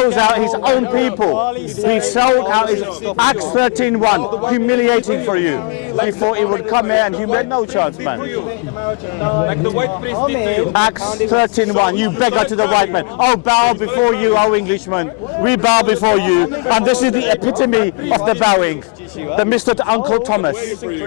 sells out his own people. He sold out his Acts 13:1, humiliating for you. He thought he would come here and humiliate. No chance, man. Like the white priest did to you. Acts 13:1, you beggar to the white man. Oh, bow before you, oh Englishman. We bow before you. And this is the epitome of the bowing. The Mr. Uncle Thomas.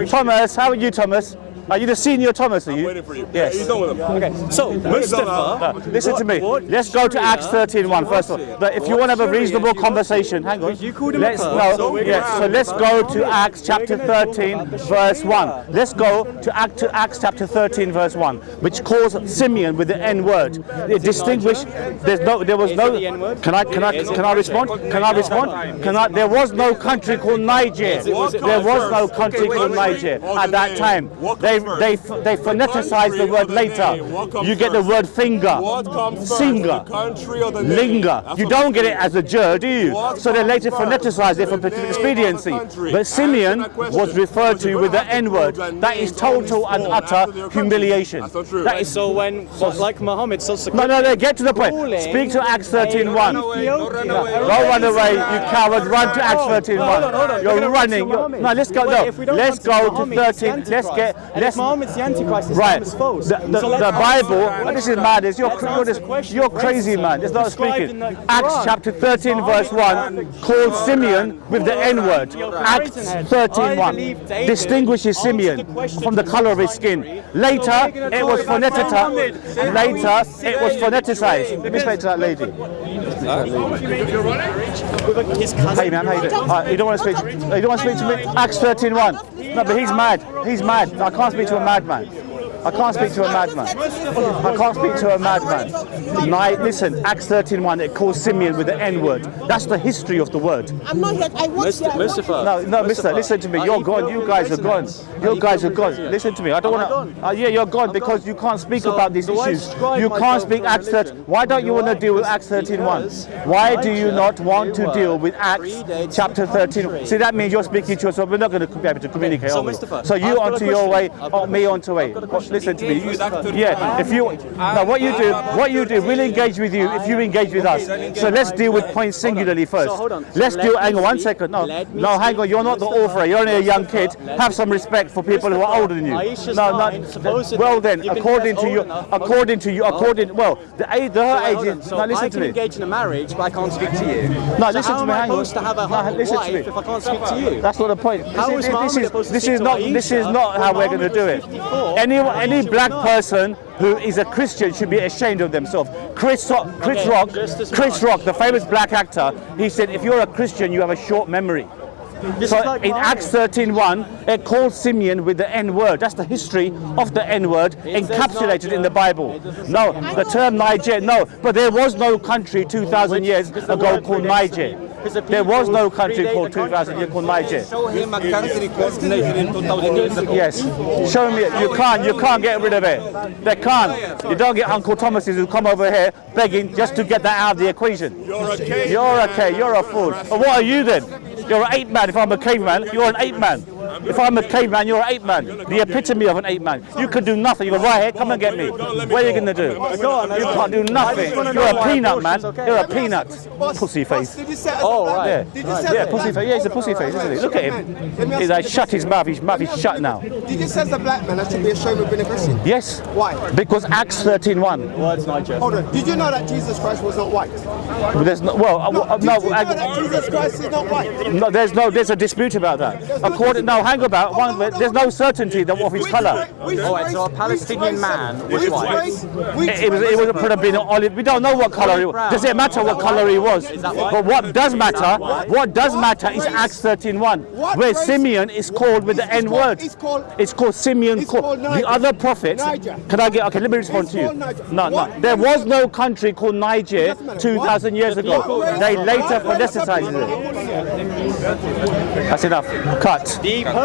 Thomas, how are you, Thomas? Are you the senior Thomas, are you? I'm waiting for you. Yes. He's done with him. Okay, so Mustafa. Listen to me. Let's go to Acts 13:1 first of all. But if you want to have a reasonable conversation, hang on. So let's go to Acts chapter 13, verse 1. Let's go to Acts chapter 13, verse 1, which calls Simeon with the N word. It distinguished. There was no. Can I respond? There was no country called Niger. There was no country called Niger at that time. They phoneticized the word later. You get the word finger, singer, linger. You don't get it as a ger, do you? So they later phoneticized it for expediency. But Simeon was referred to with the N word. That is total and utter humiliation. That is So when, like Muhammad, no, get to the point. Speak to Acts 13:1. Don't run away, you coward. Run to Acts 13:1. You're running. No, let's go. No, let's go to 13. Let's Muhammad's the Antichrist. right. The Bible. This is madness. You're crazy, man. It's not speaking. Acts chapter 13, verse 1 calls Simeon with the N word. Acts 13:1 distinguishes Simeon from the color of his skin. Later, it was phoneticized. Let me speak to that lady. Hey man, how you doing? You don't want to speak. You don't want to speak to me. Acts 13:1. No, but he's mad. He's mad. I can't speak to a madman. I can't speak to a madman. I can't speak to a madman. Listen, Acts 13:1, it calls Simeon with the N word. That's the history of the word. I'm not yet. I watched that. No, mister, listen to me. You're gone. You guys are gone. You guys are gone. Listen to me. I don't want to. Yeah, you're gone because you can't speak about these issues. You can't speak Acts 13. Why don't you want to deal with Acts 13:1? Why do you not want to deal with Acts chapter 13? See, that means you're speaking to us, so we're not going to be able to communicate. So you onto your way, me onto way. Listen to me. If you what you do, we'll engage with you if you engage with us. So let's deal with points singularly first. Let's do. Hang on 1 second. No, hang on. You're not the author. You're only a young kid. Have some respect for people who are older than you. Well then, according to you, the age is. No, listen to me. I can engage in a marriage, but I can't speak to you. No, listen to me. How am I supposed to have a wife if I can't speak to you? That's not the point. This is not how we're going to do it. Any black person who is a Christian should be ashamed of themselves. Chris Rock, the famous black actor, he said, if you're a Christian, you have a short memory. So in Acts 13:1, it calls Simeon with the N word. That's the history of the N word encapsulated in the Bible. No, the term Niger, no. But there was no country 2,000 years ago called Niger. There was no country called 2,000 years called Niger. Show him a country called Niger in 2,000 years ago. Yes. Show me it. You can't get rid of it. They can't. You don't get Uncle Thomases who come over here begging just to get that out of the equation. You're a fool. But what are you then? You're an ape man. If I'm a caveman, you're an ape man. If I'm a caveman, you're an ape man. The epitome of an ape man. You can do nothing. You go right here, come and get me. What are you going to do? You can't do nothing. You're a peanut, man. You're a peanut. Pussy face. Oh, right. Yeah, pussy face. Yeah, he's a pussy face, isn't he? Look at him. He's like, shut his mouth. His mouth is shut now. Did you say as a black man I should be ashamed of being a Christian? Yes. Why? Because Acts 13:1. Hold on. Did you know that Jesus Christ was not white? There's no. Well, Did you know that Jesus Christ is not white? No, there's a dispute about that. Hang about one. There's no certainty of his colour. So a Palestinian man was white. It would have been olive. We don't know what colour he was. Does it matter what colour he was? But what does matter is Acts 13:1, where Simeon is called with the N word. It's called Simeon. The other prophets. Can I get? Okay, let me respond to you. No. There was no country called Niger 2,000 years ago. They later phoneticized it. That's enough. Cut.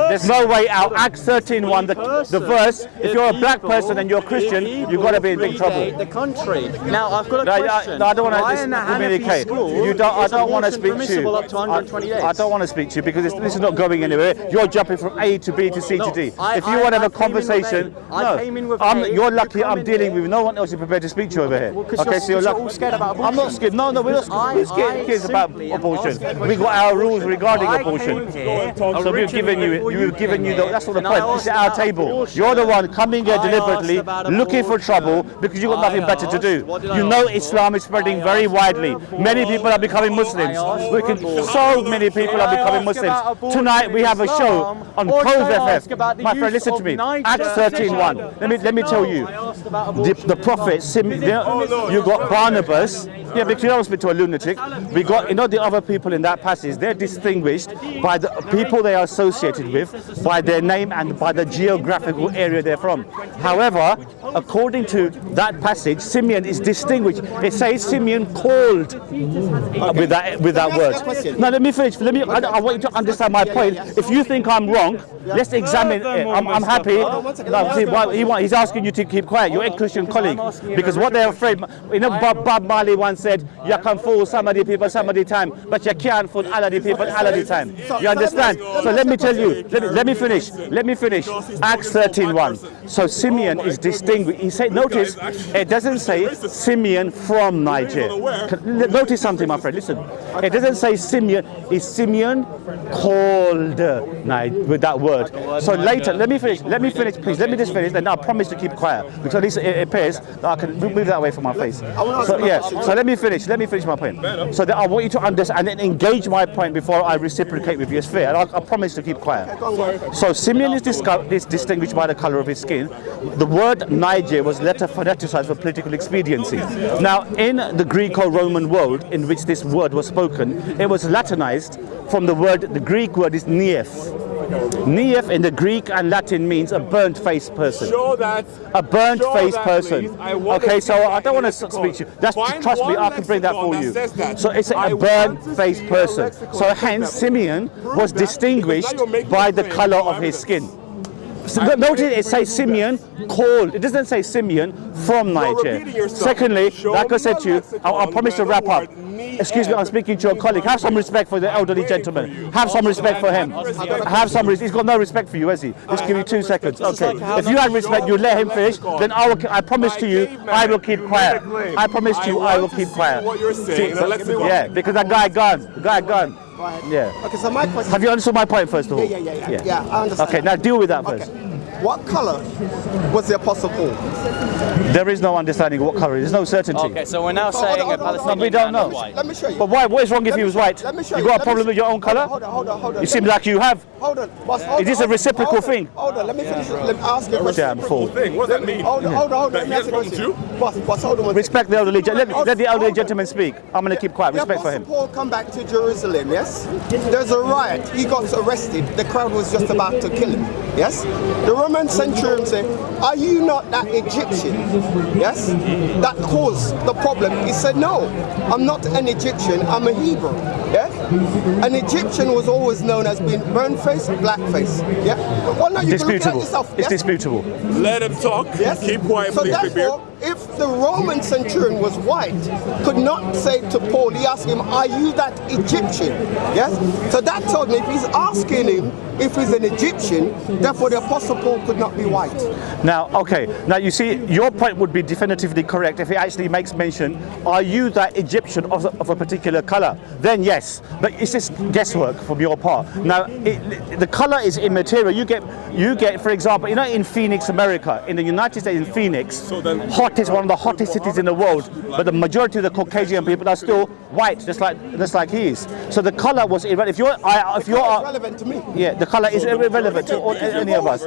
There's no way out. Acts 13:1, the verse, if you're a black person and you're a Christian, you've got to be in big trouble. The country. Now, I've got a question. I don't want Why to in the communicate. Hanafi I don't want to school speak is to you. permissible up to 120 days? I don't want to speak to you because this is not going anywhere. You're jumping from A to B to C to D. If you want to have a conversation, you're lucky I'm dealing with no one else is prepared to speak to you over here. Okay, so you're lucky. All scared about abortion. I'm not scared. No, we're not scared. Who's scared about abortion? We've got our rules regarding abortion. So we've given you. That's not the point. This is our table. You're the one coming here deliberately, looking for trouble because you've got nothing better to do. You know Islam is spreading very widely. Many people are becoming Muslims. So many people are becoming Muslims. Tonight we have a show on Cove FM. My friend, listen to me. Acts 13:1. Let me tell you. The prophet, you got Barnabas. Yeah, because you don't speak to a lunatic. We got, the other people in that passage, they're distinguished by the people they are associated with, by their name and by the geographical area they're from. However, according to that passage, Simeon is distinguished. It says Simeon called with that word. Now let me finish. I want you to understand my point. If you think I'm wrong, let's examine it. I'm happy. No, he's asking you to keep quiet. You're a Christian colleague. Because what they're afraid, Bob Marley once said, you can fool some of the people some of the time, but you can't fool all of the people all of the time. You understand? So let me tell you, let me finish. Acts 13:1. So Simeon is distinguished. He said, notice, it doesn't say Simeon from Niger. Notice something, my friend, listen. It doesn't say Simeon, it's Simeon called with that word. So later, let me finish, please. Let me just finish, then I promise to keep quiet. Because at least it appears that I can move that away from my face. So let me finish my point. So that I want you to understand and then engage my point before I reciprocate with you. It's fair. And I promise to keep quiet. So Simeon is distinguished by the color of his skin. The word Niger was later phoneticized for political expediency. Now, in the Greco-Roman world in which this word was spoken, it was Latinized from the Greek word is Nief. Nief in the Greek and Latin means a burnt-faced person. A burnt-faced person. Okay, so I don't want to speak to you. Trust me, I can bring that for you. So it's a burnt-faced person. So hence, Simeon was distinguished by the color of his skin. So notice it says Simeon called. It doesn't say Simeon from Niger. Secondly, like I said to you, I promise to wrap up. Excuse me, I'm speaking to your colleague. Have some respect for the elderly gentleman. Have some respect for him. Have some respect. He's got no respect for you, has he? Just give me 2 seconds. Okay. If you had respect, you let him finish. Then I promise to you, I will keep quiet. I promise to you, I will keep quiet. Yeah, because that guy gone. Yeah. Okay, so my question. Have you understood my point first of all? Yeah, I understand. Okay, now deal with that first. What color was the Apostle Paul? There is no understanding what color. There's no certainty. Okay, so we're now saying a Palestinian we don't know. man is white. Let me show you. But why? What is wrong if he was white? Let me show You you. got a problem with your own color? Hold on. You seem like you have. Hold on. Boss, Is this a reciprocal thing? Hold on, let me finish. Let me ask you a question. Damn fool. What does that mean? Hold on. Let me ask you a question. Boss, hold on. Respect the elderly gentleman. Let the elderly gentleman speak. I'm going to keep quiet. Respect for him. Paul come back to Jerusalem, yes? There's a riot. He got arrested. The crowd was just about to kill him, yes? The Roman centurion said, are you not that Egyptian, yes? That caused the problem. He said, no, I'm not an Egyptian. I'm a Hebrew, yeah? An Egyptian was always known as being burnt-faced, black-faced, yeah? Well, no, you can look at Disputable. yourself, It's disputable. Let him talk. Yes? Keep quiet, so please. therefore, if the Roman centurion was white, could not say to Paul, he asked him, are you that Egyptian? Yes? So that told me if he's asking him if he's an Egyptian, therefore the Apostle Paul could not be white. Now, okay. Now, you see, your point would be definitively correct if it actually makes mention, are you that Egyptian of a particular color? Then yes. But it's just guesswork from your part. Now, the color is immaterial. You get, for example, in Phoenix, America, in the United States, in Phoenix, one of the hottest cities in the world, but the majority of the Caucasian people are still white, just like he is. So the color was irrelevant. If you're irrelevant to me. Yeah, the color is irrelevant to any of us.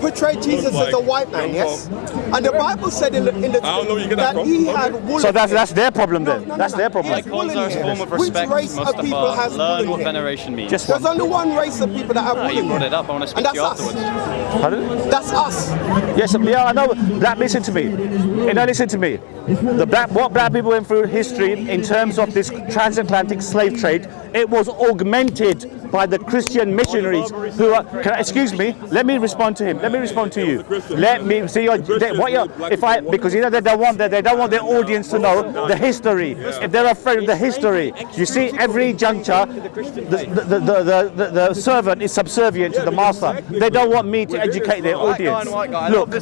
Portray Jesus as a white man, yes? And the Bible said in the that he had wool. So that's their problem then. That's their problem. He has wool in Conzo's his form of hair. Which respect, race of people Mustafa, has wool learn in what hair? veneration means. Just There's only one race of people that have wool You in brought hair. it up, I want to speak And to you that's us. afterwards. Pardon? That's us. Yes, yeah, I know. Listen to me. Listen to me. what black people went through history in terms of this transatlantic slave trade, it was augmented by the Christian missionaries who are, excuse me, let me respond to him. Let me respond to you. Let me see because you know they don't want their audience to know the history. If they're afraid of the history, you see, every juncture, the servant is subservient to the master. They don't want me to educate their audience. Look,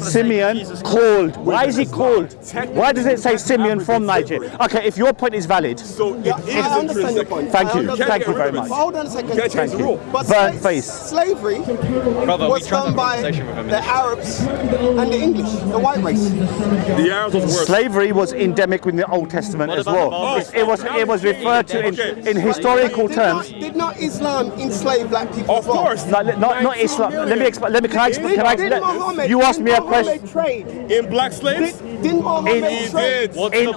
Simeon called. Why is he called? Why does it say Simeon from Niger? Okay, if your point is valid. So I understand your point. Thank you very much. Hold on a second. Thank you. But Burnt face. slavery was done by the Arabs and the English, the white race. The Arabs was worse. Slavery was endemic in the Old Testament as well. It was referred to in historical terms. Did not Islam enslave black people? Of course. Not Islam. Let me explain. You asked me a question. In black slaves? Didn't Muhammad trade? In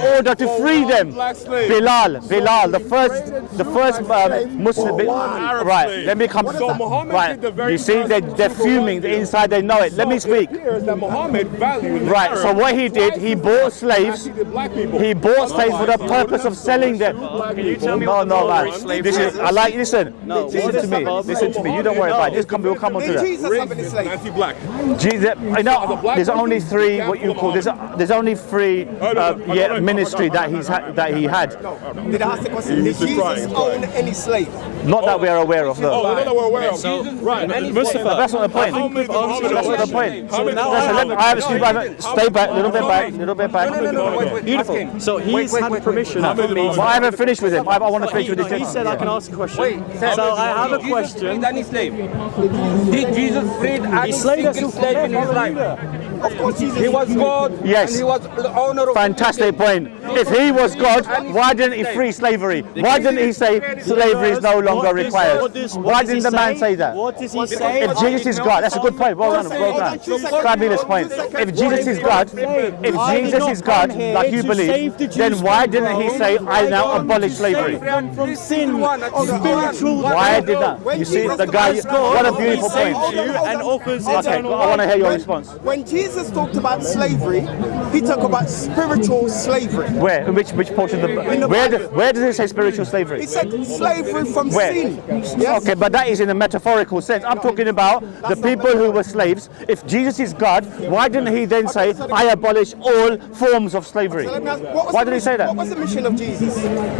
order to free them, Bilal, the first Muslim. Right. Let me come. Right. You see, they're fuming inside. They know it. Let me speak. Right. So what he did, he bought slaves. He bought slaves for the purpose of selling them. No, man. Listen to me. Listen to me. You don't worry about it. We'll come on to that. Anti-black. Jesus, there's only three. What you call there's only three ministry that he had. Did I ask the question? Did Jesus own any slave? Not that we are aware of, though. Not that we're aware of. Right. Mustafa, that's not the point. That's not the point. Stay back, a little bit back. No, beautiful. So he's had permission from me. Well, I haven't finished with him. I want to finish with this. He said I can ask a question. So I have a question. Did Jesus freed any single slave in his life? Of course, Jesus. He was God. Yes. And he was the owner of. Fantastic point. If he was God, why didn't he free slavery? Why didn't he say slavery is no longer required? Why didn't the man say that? What does he say? If Jesus is God, that's a good point. Well done. Fabulous point. If Jesus is God, like you believe, then why didn't he say, I now abolish slavery? From sin, spiritual. Why did that? You see, the guy, what a beautiful point. And offers Okay, I want to hear your response. When Jesus talked about slavery, he talked about spiritual slavery. Where? In which portion of the where does it say spiritual slavery? He said slavery from Where? sin. Yes? Okay, but that is in a metaphorical sense. I'm talking about the people who were slaves. If Jesus is God, why didn't he then say, I abolish all forms of slavery? Why did he say that? What was the mission of Jesus?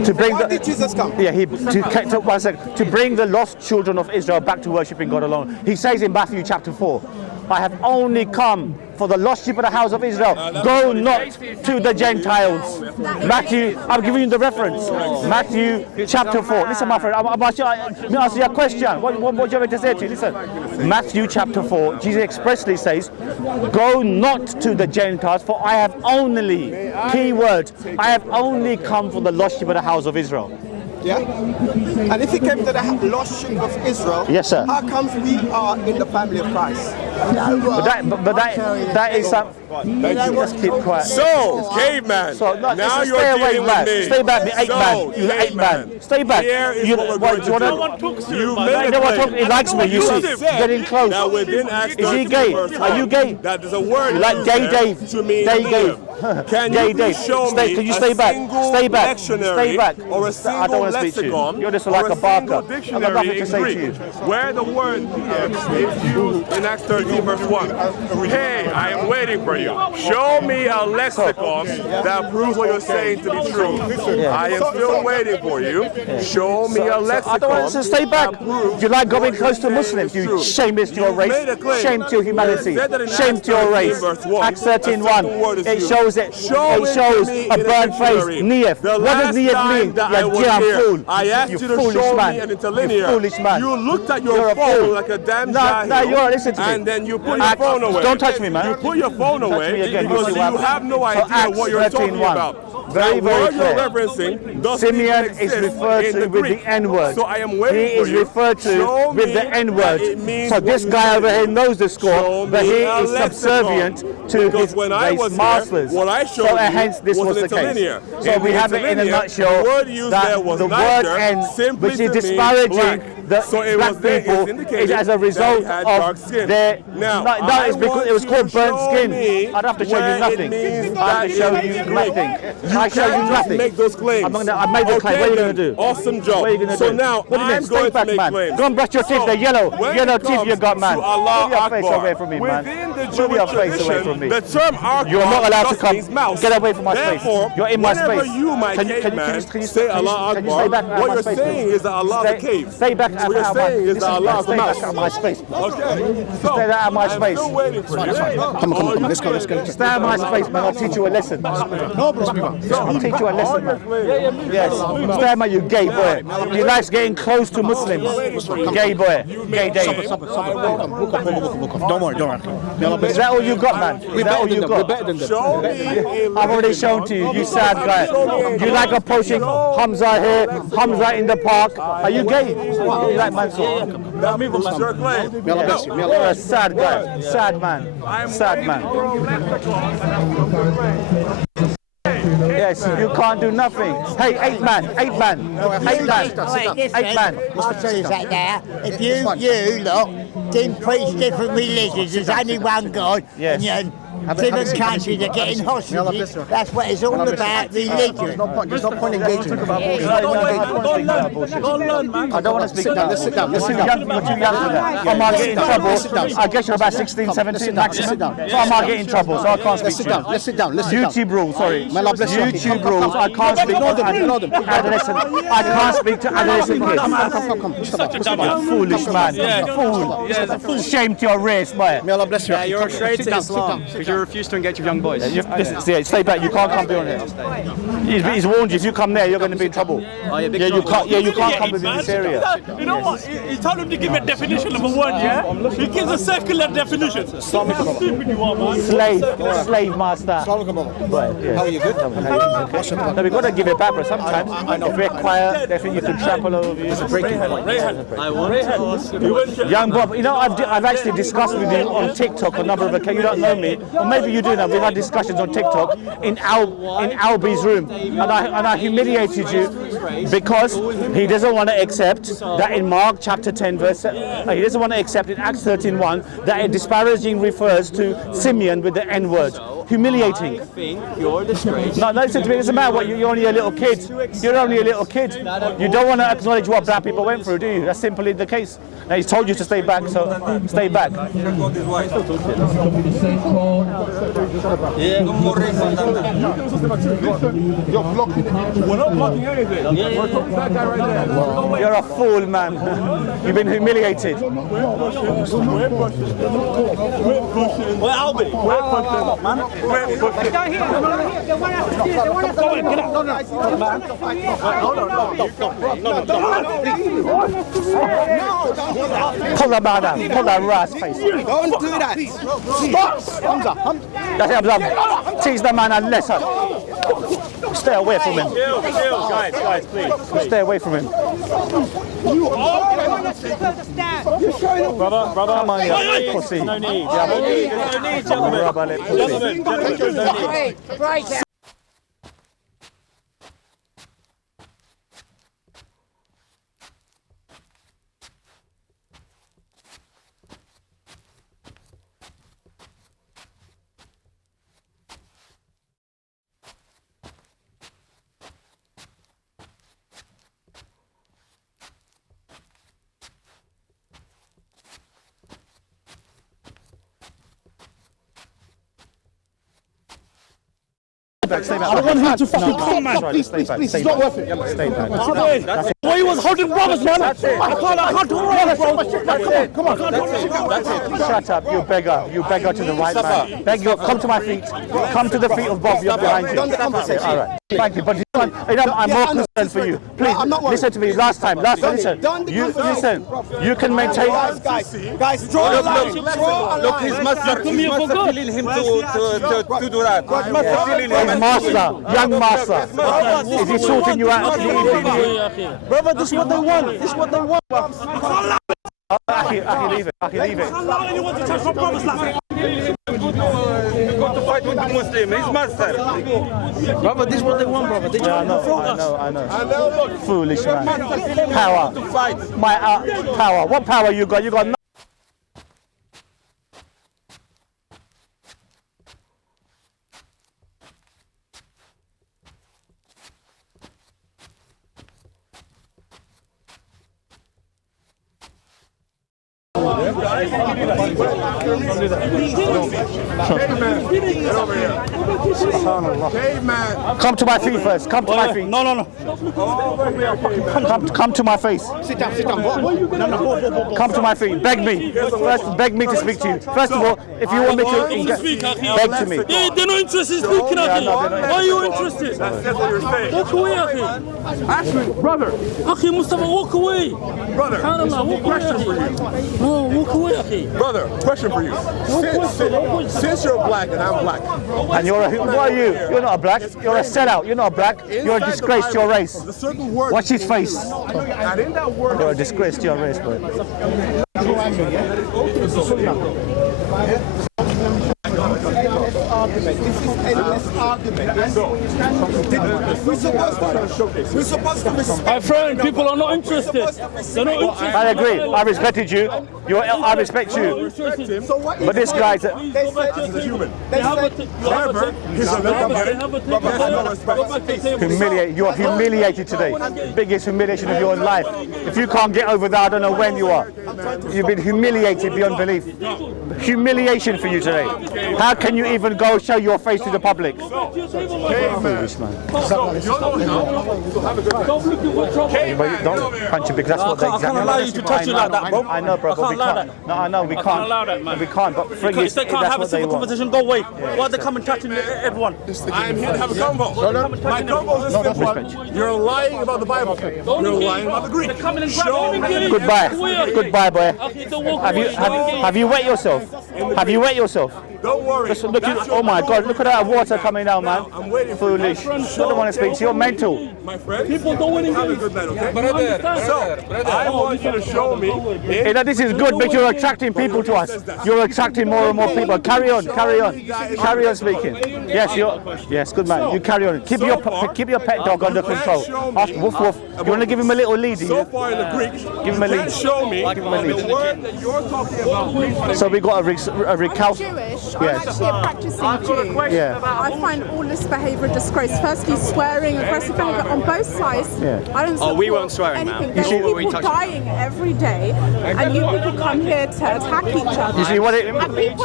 To bring Why did Jesus come? Yeah, to bring the lost children of Israel back to worshiping God alone. He says in Matthew chapter 4, I have only come for the lost sheep of the house of Israel. Go not to the Gentiles. Matthew, I'm giving you the reference. Matthew chapter 4. Listen, my friend, I'm going to ask you a question. What do you want me to say to you? Listen. Matthew chapter 4, Jesus expressly says, go not to the Gentiles, for I have only, key word, I have only come for the lost sheep of the house of Israel. Yeah? And if he came to the lost sheep of Israel, yes, sir. How comes we are in the family of Christ? That is something. Just keep quiet. So, caveman. So, now you're stay dealing away, with man. me. Stay back, the 8 man. You 8 man. Stay back. Here is what we're going to do. No one talks to you. He likes me, you see. Getting close. Now within Acts is he gay? Are you gay? That is a word. Like gay Dave. To me. Gay Dave. Can gay you Dave. show me Can you stay back? Stay back. Stay back. Or a I don't want to speak to you. You're just like a barker. I've got nothing to say to you. Where the word is used in Acts 13 verse 1. Hey, I am waiting for you. Show me a lexicon that proves what you're saying to be true. I am still waiting for you. Show me a lexicon. I don't want to stay back. You like going close to Muslims. You shameless to your race. Shame to your humanity. Shame to your race. Acts 13:1. It shows it. It shows a burnt face. Niyef. What does Niyef mean? You damn fool. I asked you to show me an interlinear. You foolish man. You looked at your phone like a damn jahil. No, listen to me. And then you put your phone away. Don't touch me, man. You put your phone away because you have no So idea Acts what you're talking 13:1. about. Very, very clear. You're referencing Simeon is referred to with the N-word. So I am waiting he is referred to with the N-word. So this guy over here knows the score, but he is subservient to his masters. So hence this was the case. So we have it in a nutshell that the word N, which is disparaging that So it black was there, people it's indicated is as a result that he had dark of skin. their... Now, no, it's because it was called burnt skin. I'd have to show you nothing. I have to show you nothing. I show you nothing. Make those claims. I made the claim. What are you going to do? Awesome job. What are you going to so do? now What do you mean? I'm Stay going back, to make man. claims. Go and brush your teeth. They're yellow teeth you got, man. Allah Move your face Akbar. away from me, man. Within the Move your Jewish face away from me. the term Akbar You're not allowed to come. means mouse. Get away from my space. Therefore, You're in my whenever space. you, my Can you say Allah can you stay Akbar, back out of what my you're space, saying please? is that Allah is a cave. Stay back out What you're of my saying is that Allah is the Stay back mouse. out of my space. Okay. So, Stay out of my I'm space. still waiting for you. Come on, let's go. Stay out of my space, man. I'll teach you a lesson. No, I'll teach you a lesson, man. Yes. Stay out, man, you gay boy. He likes getting close to Muslims. Gay boy. Gay day. Stop. Book off. Don't worry. Is that all you got, man? Is that all you We're got? better than them. Show me I've already shown to you, you sad guy. You like approaching Hamza here, Hamza in the park. Are you gay? You like Mansour? that was your claim. May Allah bless you. May Allah You're a sad guy. Sad man. Sad man. Yes, you can't do nothing. Hey, eight man. I'll tell you that there. If you look, didn't preach different religions, there's only one God, Yes. and different countries are getting hostages. That's what it's all about, religion. There's no point engaging. I don't want to speak now. Sit down. You're too young for that. I might get in trouble. I guess you're about 16, 17 maximum. So I might get in trouble, so I can't speak to you. Let's sit down. YouTube rules, sorry. May Allah bless you. YouTube rules. I can't speak to adolescent. I can't speak to adolescent kids. Come. Stop. You foolish man. Fool. Shame to your race, boy. May Allah bless you. Yeah, you're straight to Islam because you refuse to engage with young boys. Listen, stay back. You can't come beyond here. He's warned you. If you come there, you're going to be in trouble. You can't come within this area. You know what? He told him to give me a definition, number one, yeah? He gives a circular definition. How stupid you are, man. Slave master. How are you? Good? No, we've got to give it back, but sometimes if we're quiet, they think you can trample over you. It's a breaking point. I want to ask you. Young Bob, you know, I've actually discussed with you on TikTok a number of occasions. You don't know me, or maybe you do know. We've had discussions on TikTok in Albie's room, and I humiliated you because he doesn't want to accept that in Mark chapter 10 verse. He doesn't want to accept in Acts 13:1 that it disparaging refers to Simeon with the N word. Humiliating. I think you're disgraced. No, listen to me. It doesn't matter what you're only a little kid. You're only a little kid. You don't want to acknowledge what black people went through, do you? That's simply the case. Now, he's told you to stay back, so stay back. We're not blocking anything. We're talking to that guy right there. You're a fool, man. You've been humiliated. Well, Albie. Pull that man out. Pull that rat's face. Don't do that. Stop. That's it, Hamza. Teach that man a lesson. Stay away from him. Guys, please. Stay away from him. Brother. Come on, you pussy. No need. Gentlemen. Rubber lip pussy. No need. Stay back. I want him to fucking come, man. Please, it's not worth it. Stay back. Boy, he was holding brothers, man. I can't do it, bro. Come on. Shut up, you beggar. You beggar to the right man. Beg you, come to my feet. Come to the feet of Bob. You're behind you. All right. Thank you. But I'm more concerned for you. Please, listen to me. Last time, listen. Listen. You can maintain. Guys, draw a line. Look, his master feeling him to do that. His master, young master. Is he sorting you out? Brother, this is what they want. I can leave it. I can't allow anyone to touch my brothers like that. fight with the Muslim. He's master. Brother, this is what they want, brother. They Yeah, I try to confront us. know. Foolish man. Power. My power. What power you got? You got no. Come to my feet first. Come to my feet. No. Come to my face. Sit down. What? Come to my feet. Beg me. First, beg me to speak to you. First of all, if you want me to beg to me. They're not interested in speaking, Akhi. Why are you interested? That's what you're saying. Walk away, Akhi. Ashwin, brother, Akhi, Mustafa, walk away. brother, Subhanallah, walk away, question for you. Akhi. No, walk away, Akhi. Brother, question for you. Since you're black and I'm black, And you're what are you? You're not a black. You're a sellout. You're not a black. You're a disgrace to your race. the certain word, Watch his face. and in that word, You're a disgrace to your race, bro. This is endless argument. We're supposed to respect. My friend, people are not interested. They're not interested. I agree. I respected you. I respect you. So what is But this guy's they said You're humiliated today. Biggest humiliation of your life. If you can't get over that, I don't know when you are. You've been humiliated beyond belief. Humiliation for you today. How can you even go show your face to the public? Foolish man. But don't punch him because that's what they I can't allow you to touch you like that, bro. I know, bro, I but we can't allow can't. that. No, I know, we I can't. can't allow that, man. We can't, but thing is, If they can't that's have a what they civil want. conversation, go away. Why are they coming touching everyone? I'm here to have a convo. My convo is this one. You're lying about the Bible. You're lying about the Greek. Show me. Goodbye. Goodbye, boy. Have you wet yourself? Have you wet yourself? Don't worry. Just look at, oh my God, look at that water coming down, man. I'm waiting for you. Foolish. I don't want to speak to you. You're mental. My friend, People don't want to have a engage. good night, okay? Brother, So, I want you to show me. You know, this is good because you're attracting people to us. You're attracting more and more people. Carry on, carry on. Carry on speaking. Yes, good man. You carry on. Keep your pet dog under control. Ask woof woof. You want to give him a little lead? So far in the Greek, Give him a you can't lead. show me Give him a lead. the word that you're talking about. So we got a recalc. Jewish. I'm Yes. actually a practicing Jew. Yeah. I find all this behaviour a disgrace. Firstly, swearing, aggressive behaviour on both sides. Yeah. I don't support we weren't swearing, ma'am. anything. There see- are people dying every day, and you people come here to attack each other. You see what it? And people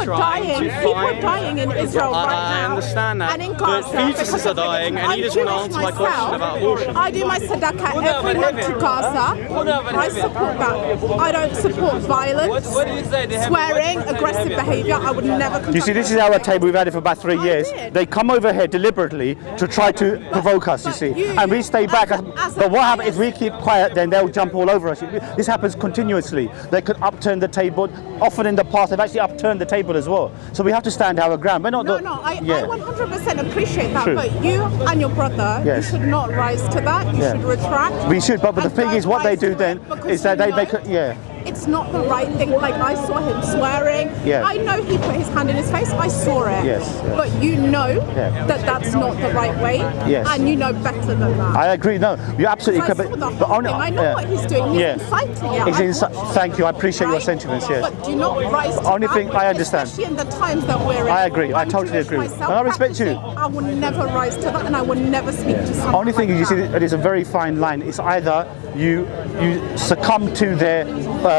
are dying in Israel right now. I understand that, And in but Gaza. fetuses because are dying, and I'm you just want to Jewish answer my question myself. about abortion. I do my tzedakah every month to Gaza. I support that. I don't support violence, swearing, aggressive behaviour. I would never condone. You see, this is our table. We've had it for about 3 years. They come over here deliberately to try to provoke us, you see. And we stay back. But what happens if we keep quiet, then they'll jump all over us. This happens continuously. They could upturn the table. Often in the past, they've actually upturned the table as well. So we have to stand our ground. We're not No, I 100% appreciate that, True. but you and your brother, Yes. you should not rise to that. You Yeah. should retract. We should, but the and thing is, don't what they rise do to then it because is that you they know make it, it's not the right thing. Like, I saw him swearing. Yeah. I know he put his hand in his face. I saw it. Yes, yes. But you know Yeah. that that's not the right way. Yes. And you know better than that. I agree. No, you absolutely So I could. saw the But whole only, thing. I know what he's doing. He's inciting it. Thank you. I appreciate your Right? sentiments. Yes. But do not rise to Only that, thing I understand. Especially in the times that we're in. I agree. I I'm totally Jewish agree. myself, And I respect you. practicing. I will never rise to that, and I will never speak to someone. Only thing like is, you see, that. it is a very fine line. It's either you succumb to their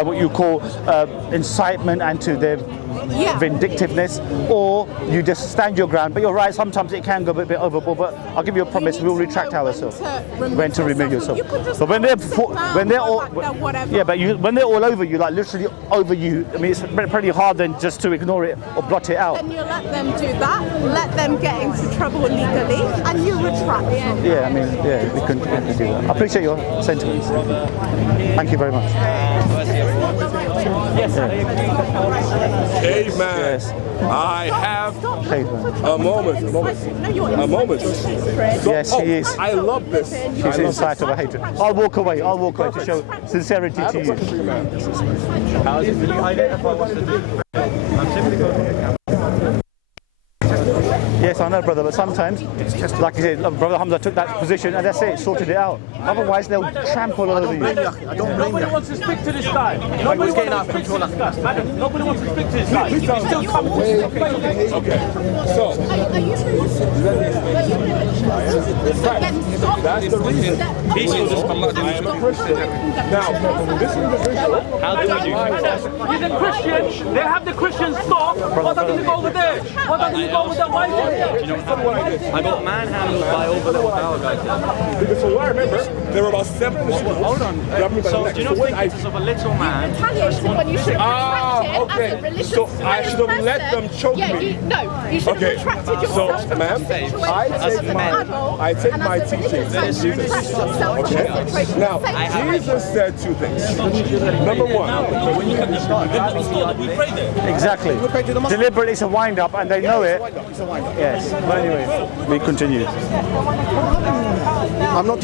what you call incitement and to their Yeah. vindictiveness, or you just stand your ground. But you're right. Sometimes it can go a bit overboard. But I'll give you a promise: need we'll to retract know ourselves. when to remove yourself. You could just But when sit they're down, when they're go all back there, whatever. yeah, but when they're all over you, like literally over you. I mean, it's pretty hard then just to ignore it or blot it out. Then you let them do that, let them get into trouble legally, and you retract. Yeah, I mean, yeah, we can do that. I appreciate your sentiments. Thank you very much. Amen. Yes. I have Amen. a moment. A moment. Yes, he is. I love this. She's inside of a hatred. I'll walk away to show sincerity I have to a you. question for you, man. How do you identify what's the difference? I'm simply going to I know, brother, but sometimes, like I said, Brother Hamza took that position and that's it, sorted it out. Otherwise, they'll trample all over you. Nobody wants to speak to this guy. Nobody wants to speak to this guy. Madam, nobody wants to speak to this guy. He's still coming to this. Okay, so that's the reason. I am a Christian. Now, this individual. How do we do? He's a Christian. They have the Christian stuff. What does he go over there? What does he go over there? Why is he here? You know what happened? I got manhandled by all the little power guys. Because so I remember there were about 7 in the school. Hold on. So do you not think it's of a little man? Retaliated when you should have retracted as a religious So I should have let them choke me. No, you should have retracted yourself. So, ma'am, I take my teachings. Okay. Now, Jesus said 2 things. Number 1. Exactly. Deliberately it's a wind-up and they know it. Yes. But anyway, we continue. I'm not